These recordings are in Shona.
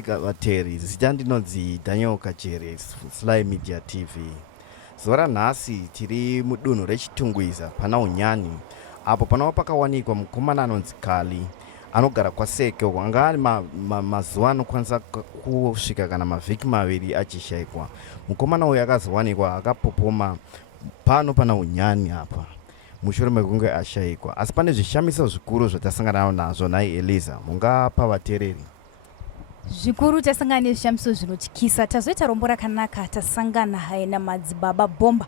Vateri zita ndinonzi Daniel Kajere, Sly Media TV. Zuva nhasi tiri mudunhu rechitungwiza pana Hunyani, apo panova pakawanikwa mukomana anonzi Kali anogara kwaSeke, anga ari mazuva anokwanisa kusvika kana mavhiki maviri achishayikwa. Mukomana uyu akazowanikwa akapopoma pano pana Hunyani apa mushure mekunge ashayikwa, asi pane zvishamiso zvikuru zvatasangana nazvo. Nai Eliza, mungapa vateereri? Zvikuru tasangana nezvishamiso zvinotyisa. Tazoita rombo rakanaka tasangana naMadziBaba Bomba.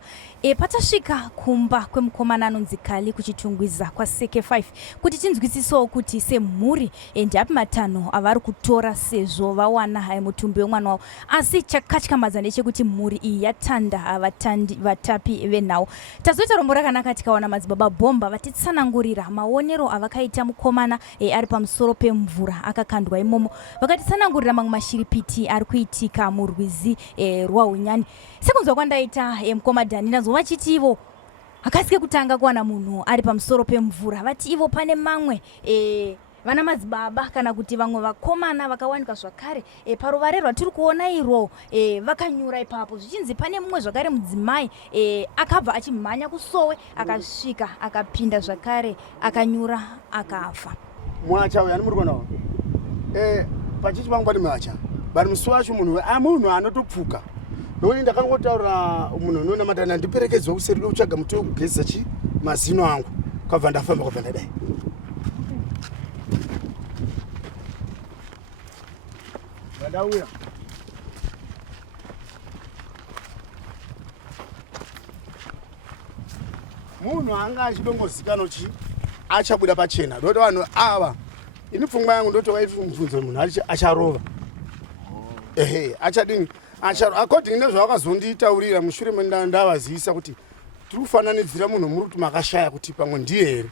Patasvika kumba kwemukomana anonzi Kali kuchitungwiza kwaSeke 5 kuti tinzwisisewo kuti semhuri ndiapi matanho avari kutora sezvo vawana mutumbi wemwana wavo, asi chakatyamadza ndechekuti mhuri iyi yatanda vatapi venhau. Tazoita rombo rakanaka tikaona MadziBaba Bomba vatitsanangurira maonero avakaita mukomana ari pamusoro pemvura akakandwa imomo. Vakatitsanangurira mamwe mashiripiti ari kuitika murwizi rwaHunyani. Sekunzwa kwandaita mukomadhani ndazova vachiti ivo akasike kutanga kuwana munhu ari pamusoro pemvura. Vati ivo pane mamwe vana madzibaba kana kuti vamwe vakomana vakawanikwa zvakare paruvare rwatiri kuona iro vakanyura ipapo zvichinzi pane mumwe zvakare mudzimai akabva achimhanya kusowe akasvika akapinda zvakare akanyura akafa. Mwacha uyu muri kuona pachichi vangu bari mwacha bari musi wacho munhu anotopfuka noni ndakangotaura munhu unoona matana ndiperekedzwa kuseri kutsvaga muti wekugezisa mazino angu kabva ndafamba kubva ndadai. Ndauya munhu anga achidongozikanwa achabuda pachena ndoto vanhu ava ini pfungwa yangu ndotovaibvunza munhu acharova achadini according nezvavakazonditaurira mushure ndavazivisa kuti tiri kufananidzira munhu muri kuti makashaya kuti pamwe ndiye here.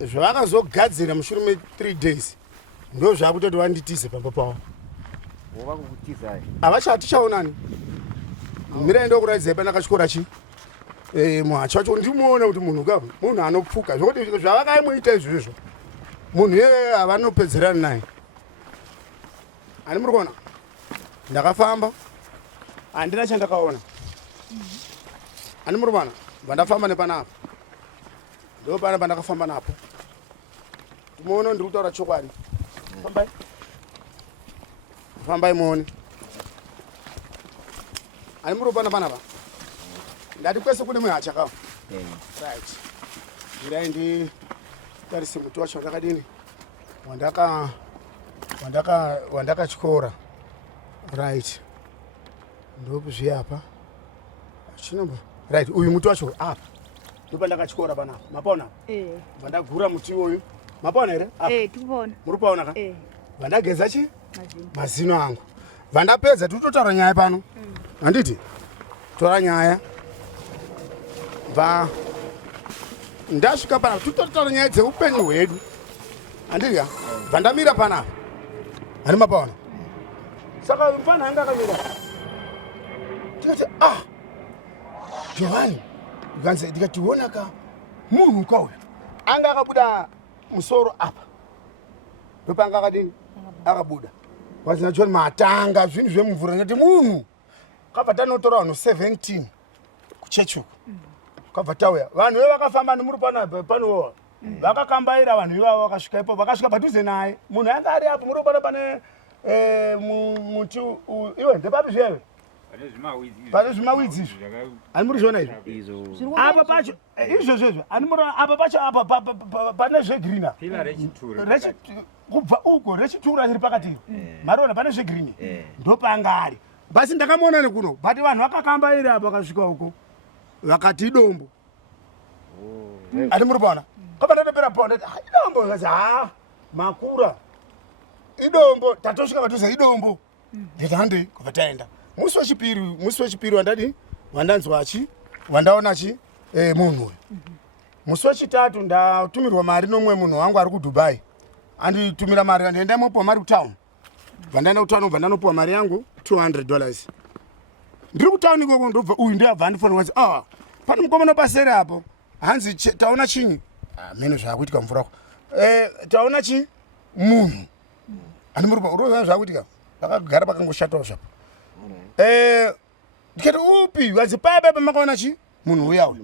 Zvavakazogadzira mushure me3 days ndo zvakutoti vanditize pamba pavo. Havachatichaonani mira ndokuradzai pandakachikora mwacha wacho ndimuona kuti munhu anopfuka zvokuti zvavakaimuita izvozvo munhu iyeye havanopedzerani naye. Ani muri kuona ndakafamba handina chandakaona. Ani muri kuona vandafamba nepanapa ndo pana pandakafamba napo. Timoona ndiri kutaura chokwadi. Fambai muone. Ani muri kupana panapa ndati kwese kune mwe achakawa right. Ndirai nditarise muti wacho ndakadini wandakachikora right. Ndopuzviapa chinomba right. Uyu muti wacho apa ndopandakachikora panapa mapaona vandagura muti uyu mapaona here tikuona muri kupaona ka vandageza mazino angu vandapedza titotaura nyaya pano handiti tora nyaya ndasvika panapa titotaura nyaya dzeupenyu hwedu handiti vandamira panapa hari mapaona saka mfana anga akamira tikati Giovanni ndikationa ka munhu kauyu anga akabuda musoro apa ndopanga akadini akabuda pasina choni matanga zvinhu zvemumvura ngati munhu kabva tanotora vanhu 17 kuchechuku kabva tauya vanhu vevakafamba nemuri panowa vakakambaira vanhu ivavo vakasvika ipo vakasvika padhuze naye munhu anga ari apo muri kupana pane muti iwe ndepapi zvewe pane zvimawidzi izvo ani muri zviona izvo apa pacho izvozvozvo ani muri apa pacho apa pane zvegrina kubva uko rechitura riri pakati mariona pane zvegreen ndopanga ari basi ndakamuona nekuno but vanhu vakakambaira apa vakasvika uko vakati idombo ani muri paona kabva ndatopera paona idombo ikati makura idombo tatosvika padhuze idombo nditi handei kubva taenda. Musi wechipiri wandanzwa wandaona munhu uyu. Musi wechitatu ndatumirwa mari nomwe munhu wangu ari kuDubai. Anditumira mari ndienda mopo mari kutown. Vandaenda kutown ubva ndanopuwa mari yangu $200. Ndiri kutown ikoko ndobva uyu ndabva andifona kuti pane mukomana pasere apo. Hanzi taona chinyi? Meno zvakuitika mvura. Taona munhu. ani muri uro zvakuitika akagara pakangoshatawo zvapo ndikati upi vanzi paipa pamakaona chi munhu uya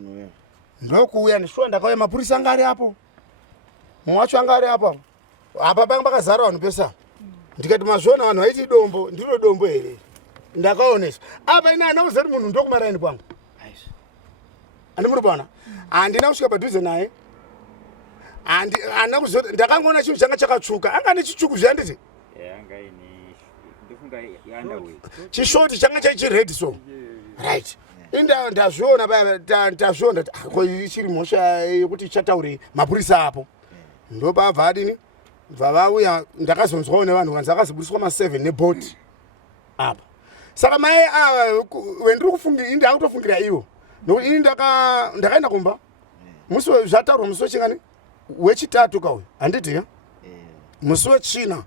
ndokuuya ndishuwa ndakauya mapurisa anga ari apo mumwe wacho anga ari apo apa panga pakazara vanhu pesa ndikati mazviona vanhu vaiti dombo ndiro dombo here ndakaonesa apa ina ana kuzati munhu ndokumaraini kwangu andi muri paona handina kusvika padhuze naye handina kuzoti ndakangoona chinhu changa chakatsvuka anga nechitsvuku zviyanditi chishoti changa chaichired so right ndazviona ndazviona ichiri mhosva yekuti ichataurei mapurisa apo ndobva adini vavauya ndakazonzwawo nevanhu kanzi akazobudiswa ma7 nebhoti apa saka mai wendiri kufungira indi akutofungira iwo nokuti ini ndakaenda kumba musi zvataurwa musi wechingani wechitatu kauyu handiti musi wechina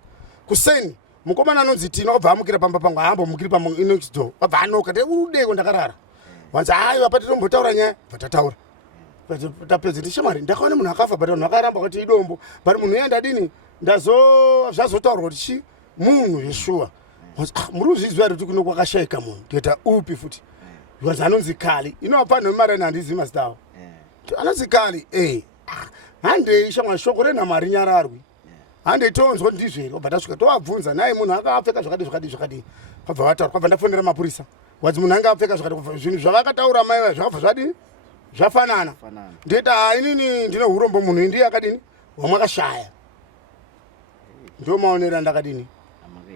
kuseni mukomana anonzi Tina wabva amukira pamba pangu aambomukiri panext door wabva anoka udeko ndakarara wanzi hayi apati tombotaura nyaya vatataura tapedza ndishamari ndakaona munhu akafa but vanhu vakaramba kuti idombo but munhu uya ndadini zvazotaurwa kuti chi munhu yeshuwa muri kuzviziva kuti kuno kwakashayika munhu ndikata upi futi wanzi anonzi Kali inowapfanha nemarani handizivi mazita avo anonzi Kali handei shamwari shoko renhamari nyararwi handei tonzwa ndizvo here wabva tasvika tovabvunza naye munhu anga apfeka zvakadii kwabva vataura kwabva ndafonera mapurisa wanzi munhu anga apfeka zvakadii zvinhu zvavakataura mai zvakabva zvadini zvafanana ndoita inini ndine urombo munhu indiye akadini wamwakashaya ndo maonero andakadini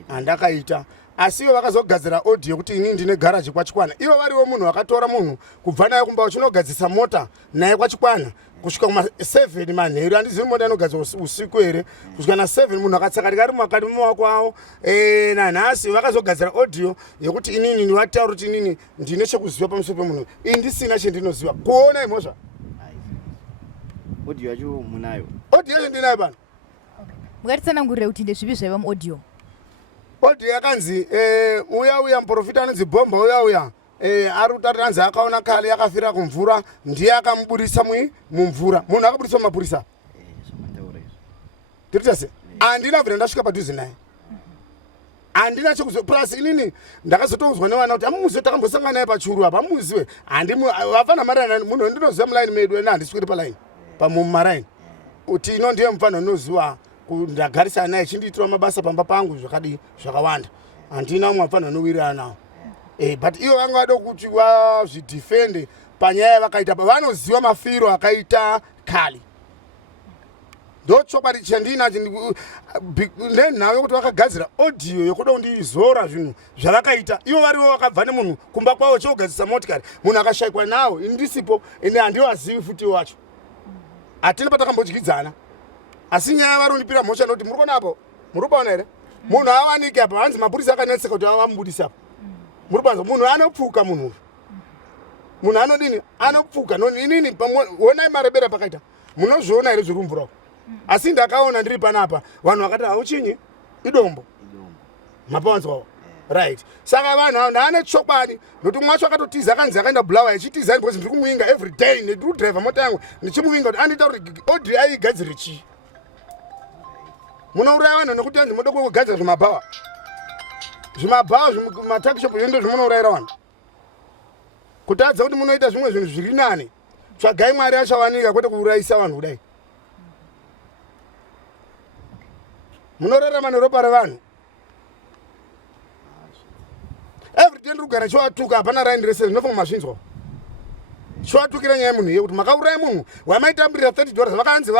andakaita asi ivo vakazogadzira audio yekuti ini ndine garaji kwachikwana ivo variwo munhu akatora munhu kubva naye kumba uchinogadzisa mota naye kwachikwana kusvika kuma7 manheru handizivi mota inogadzira usiku here kusvika na7 munhu akatsaka ari mumakati mumaoko avo nanhasi vakazogadzira audio yekuti inini ndivataura kuti inini ndine chekuziva pamusoro pemunhu ini ndisina chendinoziva kuona imhosva audio yacho munayo audio yacho ndinayo pano mukatitsanangurire kuti ndezvipi zvaiva muaudio audio yakanzi uya muprofita anonzi Bomba uya ari kutati anzi akaona Kali akafira kumvura ndiye akamubudisa mumvura munhu akabudiswa mapurisa tiritase handina bvira ndasvika padhuze naye handina chekuziva plus inini ndakazotoudzwa nevana kuti amuzive takambosangana naye pachuru apa amuzive vafana maraini munhu ndinoziva mulaini medu ena handiswiri palaini pamumaraini kuti ino ndiye mufanha unoziva ndagarisana naye chindiitira mabasa pamba pangu zvakawanda handina umwe mufanha unowirirana nawo but ivo vanga vada kuti vazvidhifende panyaya vakaita vanoziva mafiro akaita Kali ndochokwadi chandinacho nenhau yokuti vakagadzira audio yokuda kundizora zvinhu zvavakaita ivo varivo vakabva nemunhu kumba kwavo chogadzisa motikari munhu akashayikwa nawo indisipo ende handivazivi futi wacho hatina patakambodyidzana asi nyaya vari kundipira mhosva noti muri kuona apo muri kubaona here munhu awanike apa hanzi mapurisa akanetseka kuti avamubudisa apa muri kubanza munhu anopfuka munhu anodini anopfuka inini onai marebera pakaita munozviona here zviri kumvurawo asi ndakaona ndiri panapa vanhu vakati hauchinyi idombo mapawanzwawo right saka vanhu avo ndaane chokwadi nokuti mumwe wacho akatotiza akanzi akaenda bulawa achitiza because ndiri kumuinga every day ndiri kudhiraivha mota yangu ndichimuinga kuti andita kuti audio aigadzire chii munouraya vanhu nekuti anzi moda kugadzira zvimabhawa zvimatakishopu endo zvimunourayira vanhu kutadza kuti munoita zvimwe zvinhu zviri nani tsvagai Mwari achawanika kwete kuurayisa vanhu kudai munorarama neropa revanhu everyday ndiri kugara chiwatuka hapana raini rese zvinofunga mazvinzwa chiwatukira nyaya munhu yekuti makauraya munhu wamaitambirira $30 vakanzi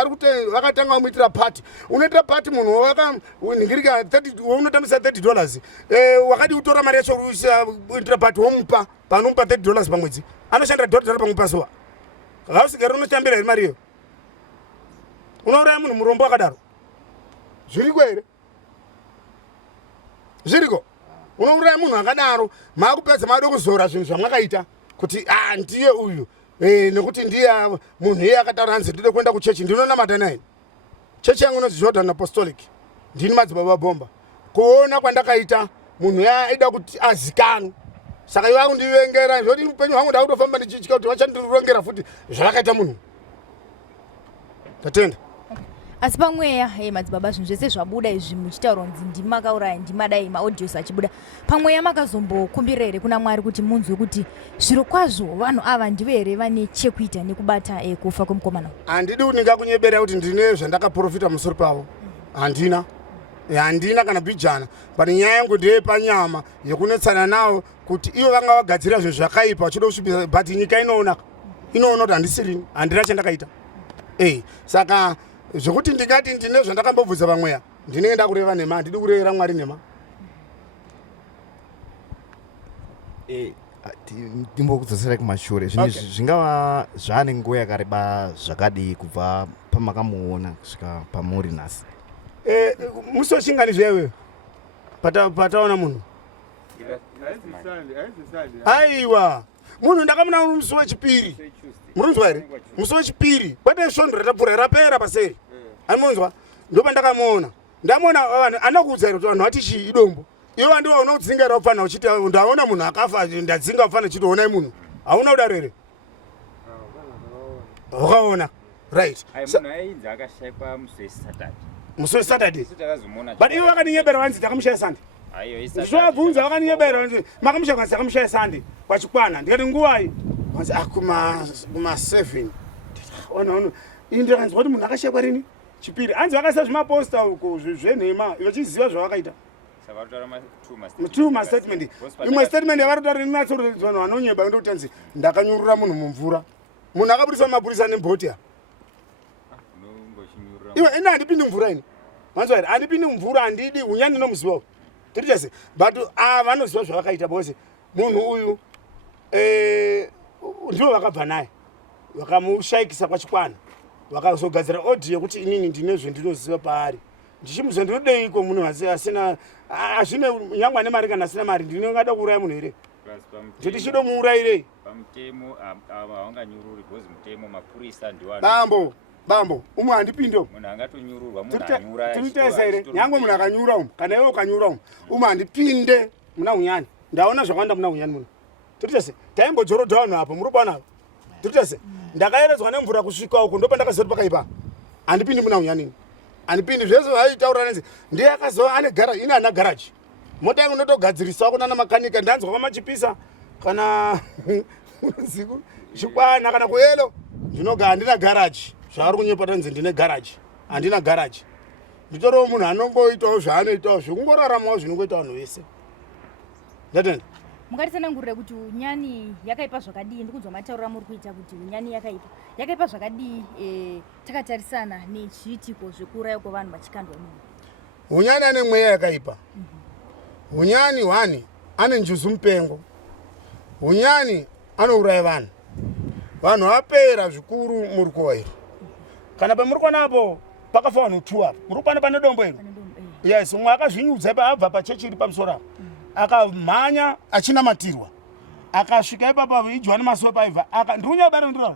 vakatanga vamuitira pati unoitira pati munhu wakanhingirika unotambisa $30 wakadi utora mari yacho uitira pati womupa panomupa $30 pamwedzi anoshandira $1 pamwe zuva hausigari unotambira here mari iyo unouraya munhu murombo wakadaro zviriko here zviriko unouraya munhu akadaro maakupedza maada kuzora zvinhu zvamwakaita kuti ndiye uyu nekuti ndiye munhu iye akataura hanzi ndide kuenda kuchechi ndinonamata naye chechi yangu inonzi Jordan Apostolic ndini MadziBaba Bomba kuona kwandakaita munhu yaida kuti azikanwe saka ivo vakundivengera zvoti upenyu hwangu ndakutofamba ndichitya kuti vachandirongera futi zvavakaita munhu tatenda asi pamweya madzibaba zvinhu zvese zvabuda izvi muchitaura kunzi ndima akauraya ndima dai maaudios achibuda pamweya makazombokumbira here kuna Mwari kuti munzwe kuti zviro kwazvo vanhu ava ndivo here vane chekuita nekubata kufa kwemukomana? Handidi kuninga kunyebera kuti ndine zvandakaprofita musoro pavo. Handina kana bijana. But nyaya yangu ndeyepanyama yekunetsana navo kuti ivo vanga vagadzira zvinhu zvakaipa vachida kusvibisa, but nyika inoona kuti handisiri, handina chandakaita. Saka zvokuti ndingati ndine zvandakambobvunza vamweya ndinenge ndakureva nhema, handidi kurevera Mwari nhema. Ndimbokudzosera kumashure zvinhu zvingava zvane nguva yakareba zvakadii kubva pamakamuona kusvika pamuri nhasi? Musi wechingani zvewe pataona munhu? Aiwa, munhu ndakamuona musi wechipiri. Munonzwa here? Musi wechipiri kwete svondo ratapfuura rapera paseri. Munonzwa? Ndopa ndakamuona. Ndamuona vanhu anakuudza here kuti vanhu vati chii idombo. Iwo ndiwo unodzingaira kufana uchiti ndaona munhu akafa ndadzinga kufana uchiti onai munhu. Hauna kudaro here? Wakaona. Right. Musi weSaturday. But iwo vakaninyebera vanzi takamushaya Sunday. Zvabvunza vakaninyebera vanzi makamushaya vanzi takamushaya Sunday pachikwana. Ndikati nguwai? Vanzi kuma 7. Ono ndakanzwa kuti munhu akashayikwa rini? Chipiri. Anzi vakaisa zvimaposta uko zvenhema vachiziva zvavakaita. Two statement. Imwe statement yavanotaura rinatsorodza vanhu vanonyeba ndokuti ndakanyurura munhu mumvura. Munhu akabudisa mapurisa nemboti ya. Iwe ina handipindi mvura ini. Manzwa here, handipindi mvura, handidi Hunyani nomuziva. Tiri chese. But vanoziva zvavakaita bose. Munhu uyu ndivo vakabva naye. Vakamushayikisa pachikwana. Vakazogadzira audio yekuti inini ndine zvendinoziva paari. Ndichimuzva ndinodeiko munhu asina azvine nyangwa nemari kana asina mari ndinongada kuuraya munhu here. Ndichido muurayirei. Pamutemo havanganyururi because mutemo mapurisa ndiwo. Bambo, umwe handipindo. Munhu angatonyururwa munhu anyura. Tiritaisa here, nyangwe munhu akanyura umu, kana iwe ukanyura umu, umwe handipinde muna Hunyani. Ndaona zvakawanda muna Hunyani muno. Tiritaisa, taimbojorodha vanhu apo, muri kuona apo. Tiritaisa, ndakayeredzwa nemvura kusvika uko ndopa ndakazoti pakaipa. Handipindi muna Hunyani. Handipindi zvese vaitaura nenzi. Ndiye akazova ane garage, ine ana garage. Mota yangu ndotogadzirisa kuna makanika ndanzwa kwamachipisa kana usiku chikwana kana kuyelo ndinoga handina garage. Zvari kunyepa tanzi ndine garage. Handina garage. Nditoriwo munhu anongoitawo zvaanoitawo zvekungoraramawo zvinongoita vanhu vese. Ndatenda. Mukatisanangurire kuti Hunyani yakaipa zvakadii, ndikunzwa mataurira muri kuita kuti Hunyani yakaipa zvakadii takatarisana nezviitiko zvekuuraya kwevanhu vachikandwa munhu. Hunyani ane mweya yakaipa. Hunyani wani ane njuzu mupengo. Hunyani anouraya vanhu. Vanhu vapera zvikuru muri kuwairo. Kana pamuri kuonapo pakafa vanhu 2 apo. Muri kuona pane dombo iro? Yes, umwe akazvinyudza abva pachechi iri pamusoro apo. Akamhanya achinamatirwa. Akasvika ipapo iJohani Masopa aibva. Ndirunyabara ndirawo.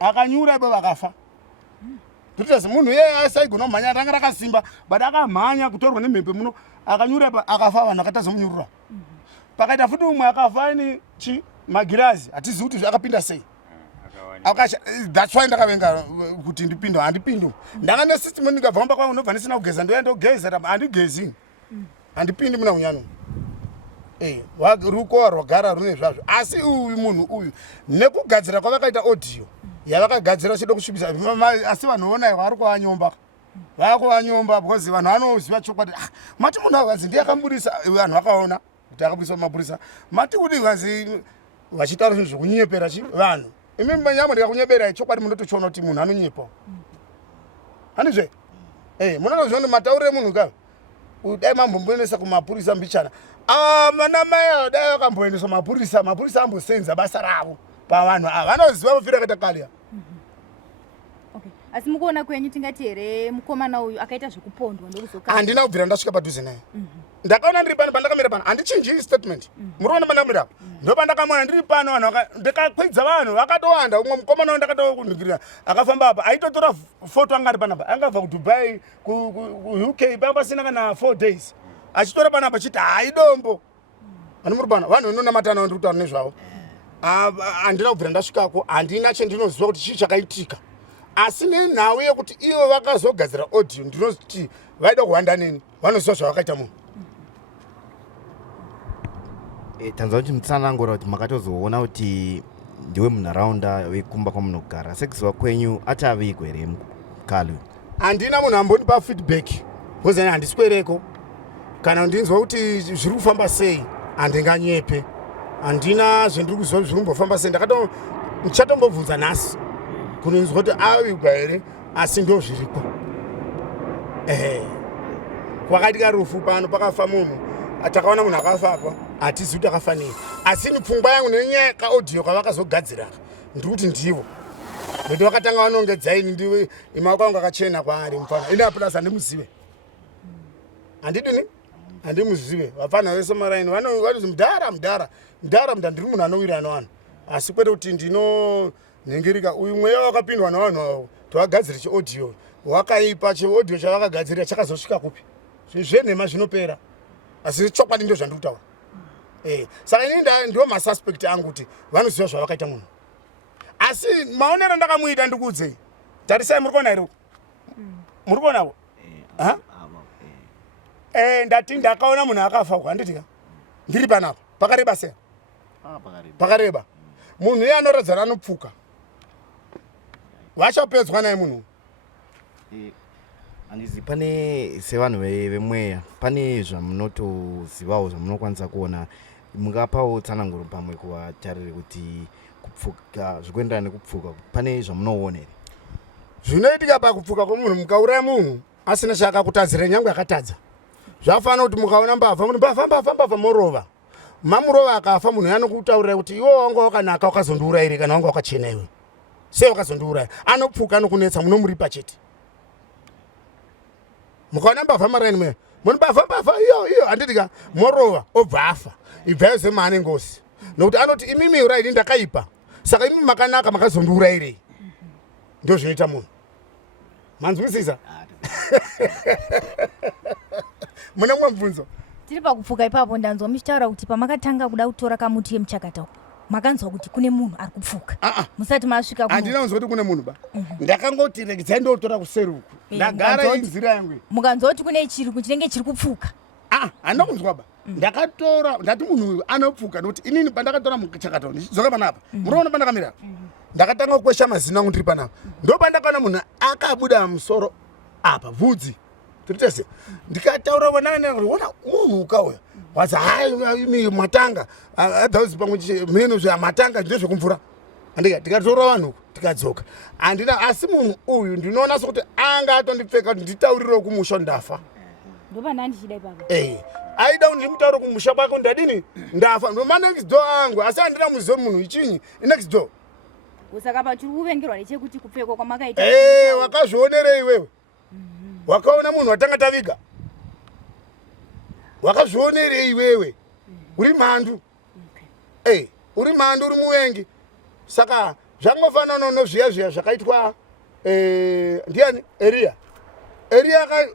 Akanyura ipapo akafa. Nditoti munhu yeye asaigona kumhanya ranga rakasimba, but akamhanya kutorwa nemhepo muno akanyura ipapo akafa vanhu akatazomunyurura. Pakaita futi umwe akafa ni magirazi hatizivi kuti akapinda sei. That's why ndakavenga kuti ndipinde handipindi. Ndanga nesystem ndikabva kwangu ndobva ndisina kugeza ndoenda kugeza handigezi. Handipindi muna Hunyani. Ruko rwagara rune zvazvo. Asi uyu munhu uyu nekugadzira kwavakaita audio yavakagadzira chida kusvibisa asi vanhu ona vari kuvanyomba. Vari kuvanyomba because vanhu vanoziva chokwadi. Mati munhu akanzi ndiye akambudisa vanhu vakaona kuti akabudisa mapurisa. Mati kuti vanzi vachitaura zvinhu zvekunyepera vanhu. Imi nyama ndikakunyebera chokwadi munotochiona kuti munhu anonyepa. Handizve? Munotozviona matauriro emunhu ka. Dai mambombonesa kumapurisa mbichana. Manamai dai vakamboendeswa mapurisa ambosenza basa ravo pavanhu ava vanoziva mafiro akaita kale. Okay. Asi mukuona kwenyu tingati here mukomana uyu akaita zvekupondwa ndokuzokana. Handina kubvira ndasvika padhuze naye. Ndakaona ndiri pano pandakamira pano handichinji statement. Muriona pandakamira. Ndopa ndakamona ndiri pano vanhu ndakakwidza vanhu vakatowanda. Umwe mukomana wandakatokundikira akafamba apa aitotora foto anga ari panapa. Angabva kuDubai kuUK pasina kana 4 days. Achitora panapa chiti haidombo. Vanhu muri pano vanhu vanonamatana ndiri kutaura nezvavo. Handina kubvira ndasvikako handina chendinoziva kuti chii chakaitika. asi nenhau yekuti ivo vakazogadzira audio ndinoti vaida kuhwanda nini vanoziva zvavakaita munhu. tanzwa kuti mutsanangura kuti makatozoona kuti ndiwe munharaunda wekumba kwamunogara sekuziva kwenyu ataviko here mukali? Handina munhu ambonipa feedback bozani handiswereko kana ndinzwa kuti zviri kufamba sei handinganyepe. Handina zvendiri kuziva zviri kumbofamba sei. Ndichatombobvunza nhasi kunonzwa kuti avigwa here asi ndo zviriko. Kwakaita rufu pano pakafa munhu takaona munhu akafa apa hatizivi kuti akafa nei asi pfungwa yangu nenyaya audio kwavakazogadzira ndiri kuti ndivo nekuti vakatanga vanongedzaini ndiwe imaoko angu akachena kwaari mufana ine apurasa handimuzive handidini handimuzive vafana vese maraini vanozi mudhara ndiri munhu anowirana vanhu asi kwete kuti ndinonhingirika uyu mweya wakapindwa navanhu avo tovagadzira chiaudio wakaipa chiaudio chavakagadzirira chakazosvika kupi zvenhema zvinopera asi chokwadi ndo zvandiri kutaura. Saka inini ndiwo masuspect angu kuti vanoziva zvavakaita munhu asi maonero ndakamuita ndikuudzei tarisai muri kuona here muri kuonavo ndati ndakaona munhu akafa handitika ndiri panapa pakareba sei pakareba munhu iye anoredzana anopfuka vachapedzwa naye munhu handizi pane sevanhu vemweya pane zvamunotozivawo zvamunokwanisa kuona mungapawo tsananguro pamwe kuvatariri kuti kupfuka zvikuenderana nekupfuka pane zvamunoona here zvinoitika pakupfuka kwomunhu mukauraya munhu asina chaakakutadzira nyange akatadza zvafanira kuti mukaona mbavha morova mamurova akafa munhu anokutaurira kuti iwo wanga wakanaka wakazondiurayire kana wanga wakachena iwe sei wakazondiuraya anopfuka anokunetsa munomuripa chete mukaona mbavha maraini mwe munobavha iyo handitika morova obva afa ibvayo semane ngosi nokuti anoti imimi uraini ndakaipa saka imi makanaka makazondiurayirei ndio zvinoita munhu manzwisisa. Muna mwa mvunzo tiri pakupfuka ipapo ndanzwa muchitaura kuti pamakatanga kuda kutora kamuti yemuchakata makanzwa kuti kune munhu ari kupfuka musati masvika handina kunzwa kuti kune munhu ba ndakangoti regedzai ndotora kuseruku ndagara inzira yangu mukanzwa kuti kune chiri chinenge chiri kupfuka handina kunzwa ba ndakatora ndati munhu anopfuka nokuti inini pandakatora muchakata ndichidzoka panapa munoona pandakamira ndakatanga kukwesha mazino angu ndiri panapa ndo pandakaona munhu akabuda musoro apa bvudzi titese ndikataura ona munhu ukauya wazi hai matanga adhauzi pamwe mheno zvamatanga ndizvo zvekumvura ndikatora vanhu tikadzoka handina asi munhu uyu ndinoona sokuti anga atondipfeka kuti nditaurirewo kumusha ndafa ndopana ndichida ipapa aida kuti ndimutaure kumusha kwake ndadini ndafa ndomanext door angu asi handina muzivo munhu ichinyi inext door usaka pachiri kuvengerwa nechekuti kupfekwa kwamakaita wakazvionerei iwewe wakaona munhu watanga taviga wakazvionerei iwewe uri mhandu uri mhandu uri muvengi saka zvangofanana nozviya zvakaitwa ndiani Eria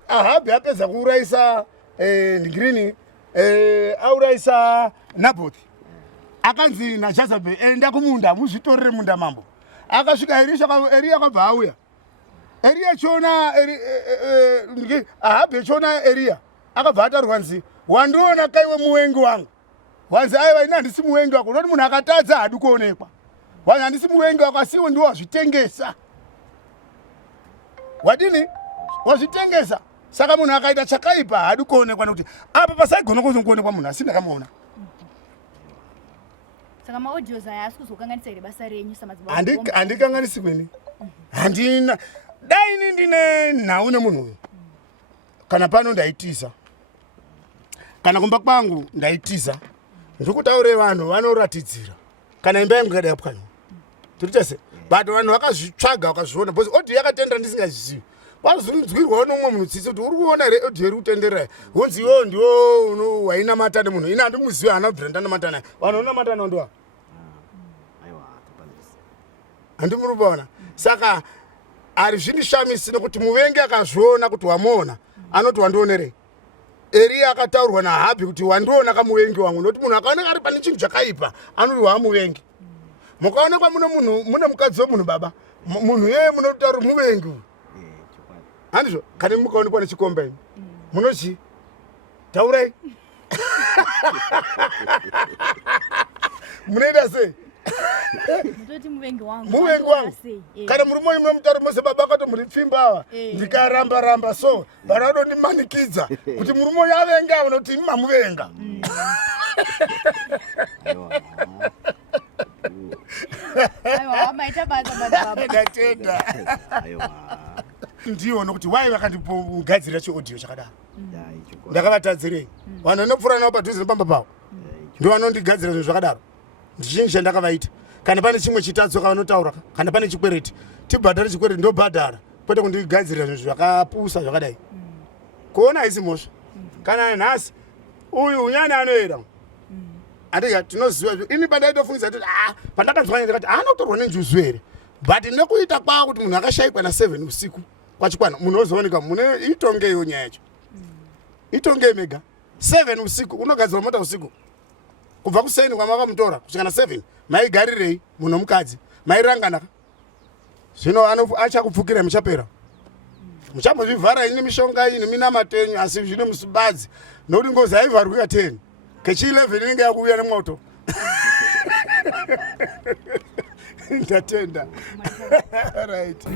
ahabhi apedza kuurayisa ndigrini aurayisa Nabothi akanzi naJezebheri enda kumunda muzvitorere munda mambo akasvika Eria akabva auya Eria chona ahabhi chona Eria akabva atarwa nzi wandiona kaiwe muvengi wangu wanzi aiwa ina handisi muvengi wako noti munhu akatadza hadi kuonekwa wanzi handisi muvengi wako asiwe ndiwo wazvitengesa wadini wazvitengesa saka munhu akaita chakaipa hadi kuonekwa nokuti apa pasaigona kuonekwa munhu asi ndakamuona saka maaudios aya asi kuzokanganisa here basa renyu handikanganisi kwini handina dai ini ndine nhau nemunhu uyu kana pano ndaitiza kana kumba kwangu ndaitiza ndikutaure vanhu vanoratidzira kana imba yangu ngada yapwanywa tiritese but vanhu vakazvitsvaga vakazviona bcause audio yakatenda ndisingazvizivi pazvinzwirwawo nomumwe munhu tsitsi kuti uri kuona here audio iri kutenderera hunzi iwo ndiwo wainamata nemunhu ina handimuzivi hana bvira ndanamata naye vanhu unamata nawo ndiwa handimuri kuona saka ari zvinishamisi nekuti muvengi akazviona kuti wamuona anoti wandionerei Eria akataurwa nahabhi kuti wandiona kamuvengi wangu nokuti munhu akaoneka ari pane chinhu chakaipa anoti waamuvengi mukaonekwa mune mukadzi wemunhu baba munhu yeye munotaura muvengi handizvo kane mukaonekwa nechikomba imi munochi taurai munoenda sei muvengi wangu kana muri moyo munomutaura mose baba akato muri pfimba ava ndikaramba so varadondimanikidza kuti muri moyo avenge ava nokuti imi mamuvenga ndatenda ndiwo nokuti wai vakandipogadzirira chiaudio chakadaro ndakavatadzirei vanhu vanopfuura navo padhuze nepamba pavo ndo vanondigadzira zvinhu zvakadaro ndichinji chandakavaita kana pane chimwe chitatsoka vanotaura kana pane chikwereti tibhadhare chikwereti ndobhadhara kwete kundigadzirira zvinhu zvakapusa zvakadai kuona haisi mhosva kana nhasi uyu Hunyani anoera andika tinoziva ini pandaitofungisa kuti pandakadzwanya ndikati anotorwa nenjuzu here but nekuita kwavo kuti munhu akashayikwa na7 usiku kwachikwana munhu ozooneka mune itongeyo nyaya yacho itongei mega 7 usiku unogadzirwa mota usiku kubva kuseni kwamakamutora kusvika na7 maigarirei munhu omukadzi mairanganaka zvino achakupfukira muchapera muchambozvivhara ini mishonga ini minamatenyu asi zvino musibadzi nokuti ngozi haivharwika 10 kechi11 inenge yakuuya nemoto ndatenda right